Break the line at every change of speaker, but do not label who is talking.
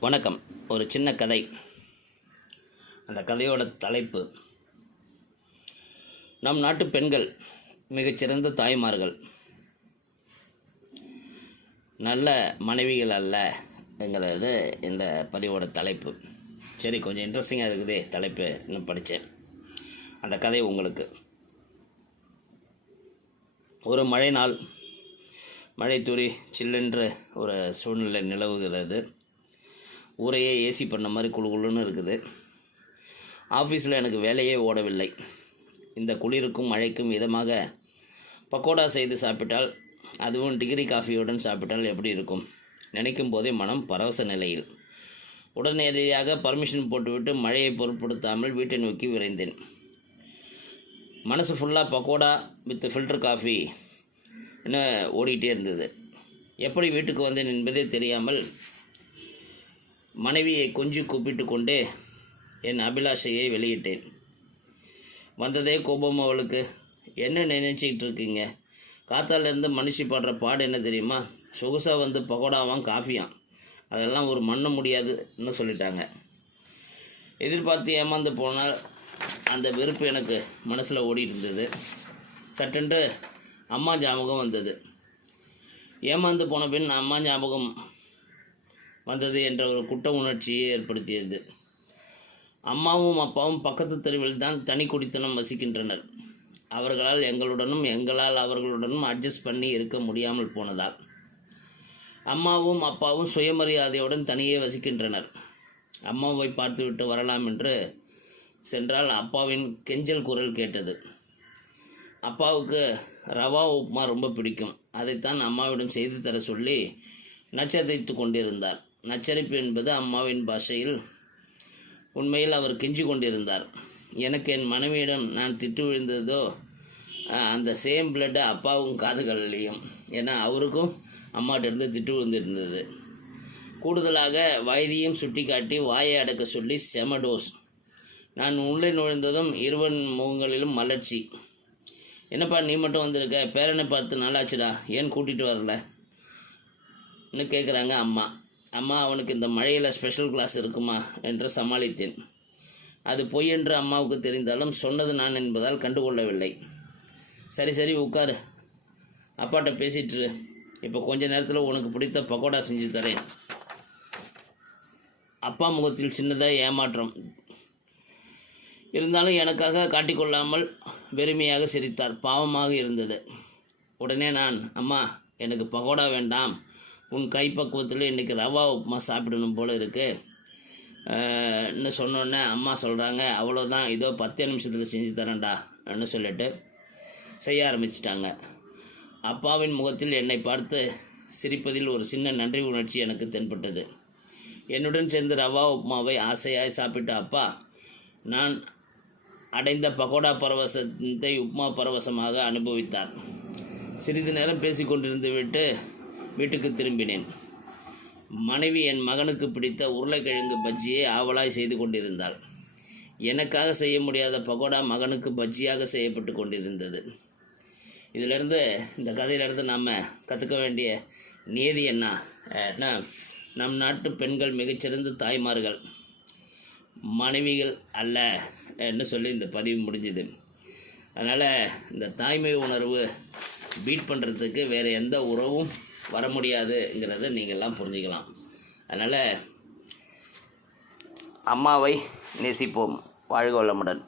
வணக்கம். ஒரு சின்ன கதை. அந்த கதையோட தலைப்பு நம் நாட்டு பெண்கள் மிகச்சிறந்த தாய்மார்கள். நல்ல மனைவிகள் அல்ல என்கிறது இந்த பதிவோட தலைப்பு. சரி கொஞ்சம் இன்ட்ரெஸ்டிங்காக இருக்குது தலைப்பு. இன்னும் படித்தேன் அந்த கதை உங்களுக்கு. ஒரு மழை நாள் மழை துறி சில்லென்று ஒரு சூழ்நிலை நிலவுகிறது. ஊரையே ஏசி பண்ண மாதிரி குழு குளுன்னு இருக்குது. ஆஃபீஸில் எனக்கு வேலையே ஓடவில்லை. இந்த குளிருக்கும் மழைக்கும் விதமாக பக்கோடா செய்து சாப்பிட்டால் அதுவும் டிகிரி காஃபியுடன் சாப்பிட்டால் எப்படி இருக்கும்? நினைக்கும் போதே மனம் பரவச நிலையில். உடனடியாக பர்மிஷன் போட்டுவிட்டு மழையை பொருட்படுத்தாமல் வீட்டை நோக்கி விரைந்தேன். மனசு ஃபுல்லாக பக்கோடா வித் ஃபில்டர் காஃபி என்ன ஓடிக்கிட்டே இருந்தது. எப்படி வீட்டுக்கு வந்தேன் என்பதே தெரியாமல் மனைவியை கொஞ்சி கூப்பிட்டு கொண்டே என் அபிலாஷையை வெளியிட்டேன். வந்ததே கோபம் அவளுக்கு. என்ன நினைச்சிக்கிட்டு இருக்கீங்க? காத்தாலேருந்து மனுஷி பாடுற பாடு என்ன தெரியுமா? சொகுசாக வந்து பகோடாவாம் காஃபியாம். அதெல்லாம் ஒரு மண்ண முடியாதுன்னு சொல்லிட்டாங்க. எதிர்பார்த்து ஏமாந்து போனால் அந்த வெறுப்பு எனக்கு மனசில் ஓடிட்டு இருந்தது சட்டென்று அம்மா ஞாபகம் வந்தது. ஏமாந்து போன பின் அம்மா ஞாபகம் வந்தது என்ற ஒரு குற்ற உணர்ச்சியை ஏற்படுத்தியது. அம்மாவும் அப்பாவும் பக்கத்து தெருவில் தான் தனி குடித்தனம் வசிக்கின்றனர். அவர்களால் எங்களுடனும் எங்களால் அவர்களுடனும் அட்ஜஸ்ட் பண்ணி இருக்க முடியாமல் போனதால். அம்மாவும் அப்பாவும் சுயமரியாதையுடன் தனியே வசிக்கின்றனர். அம்மாவை பார்த்துவிட்டு வரலாம் என்று சென்றால் அப்பாவின் கெஞ்சல் குரல் கேட்டது. அப்பாவுக்கு ரவா உப்புமா ரொம்ப பிடிக்கும். அதைத்தான் அம்மாவிடம் செய்து தர சொல்லி நச்சரித்து கொண்டிருந்தார் நச்சரிப்பு என்பது அம்மாவின் பாஷையில் உண்மையில் அவர் கெஞ்சி கொண்டிருந்தார். எனக்கு என் மனைவியிடம் நான் திட்டு விழுந்ததோ அந்த சேம் பிளட்டு அப்பாவும் காதுகளிலையும். ஏன்னா அவருக்கும் அம்மாட்டிருந்து திட்டு விழுந்திருந்தது. கூடுதலாக வயதியும் சுட்டிக்காட்டி வாயை அடக்க சொல்லி செம டோஸ். நான் உள்ளே நுழைந்ததும் இருவன் முகங்களிலும் மலர்ச்சி. என்னப்பா நீ மட்டும் வந்திருக்க? பேரனை பார்த்து நல்லாச்சுடா ஏன் கூட்டிகிட்டு வரல? ன்னு கேட்குறாங்க அம்மா. அம்மா அவனுக்கு இந்த மழையில் ஸ்பெஷல் கிளாஸ் இருக்குமா என்று சமாளித்தேன். அது பொய் என்று அம்மாவுக்கு தெரிந்தாலும் சொன்னது நான் என்பதால் கண்டுகொள்ளவில்லை. சரி சரி உட்காரு. அப்பாட்ட பேசிட்டு இப்போ கொஞ்ச நேரத்தில் உனக்கு பிடித்த பக்கோடா செஞ்சு தரேன். அப்பா முகத்தில் சின்னதாக ஏமாற்றம். இருந்தாலும் எனக்காக காட்டிக்கொள்ளாமல் வெறுமையாக சிரித்தார். பாவமாக இருந்தது. உடனே நான் அம்மா எனக்கு பகோடா வேண்டாம். உன் கைப்பக்குவத்தில் இன்றைக்கி ரவா உப்புமா சாப்பிடணும் போல் இருக்குன்னு சொன்னோன்னே சொன்னோடனே அம்மா சொல்கிறாங்க அவ்வளோதான் இதோ பத்தே நிமிஷத்தில் செஞ்சு தரேன்டா ன்னு சொல்லிட்டு செய்ய ஆரம்பிச்சிட்டாங்க. அப்பாவின் முகத்தில் என்னை பார்த்து சிரிப்பதில் ஒரு சின்ன நன்றி உணர்ச்சி எனக்கு தென்பட்டது. என்னுடன் சேர்ந்து ரவா உப்புமாவை ஆசையாய் சாப்பிட்ட அப்பா நான் அடைந்த பகோடா பரவசத்தை உப்மா பரவசமாக அனுபவித்தார். சிறிது நேரம் பேசிக்கொண்டிருந்து விட்டு வீட்டுக்கு திரும்பினேன். மனைவி என் மகனுக்கு பிடித்த உருளைக்கிழங்கு பஜ்ஜியை ஆவலாய் செய்து கொண்டிருந்தாள். எனக்காக செய்ய முடியாத பகோடா மகனுக்கு பஜ்ஜியாக செய்யப்பட்டு கொண்டிருந்தது. இதிலிருந்து இந்த கதையிலிருந்து நாம் கற்றுக்க வேண்டிய நியதி என்ன? நம் நாட்டு பெண்கள் மிகச்சிறந்த தாய்மார்கள். மனைவிகள் அல்ல என்று சொல்லி இந்த பதிவு முடிஞ்சுது. அதனால் இந்த தாய்மை உணர்வு பீட் பண்ணுறதுக்கு வேறு எந்த உறவும் வர முடியாதுங்கிறத நீங்கள்லாம் புரிஞ்சுக்கலாம். அதனால் அம்மாவை நேசிப்போம். வாழ்க வளமுடன்.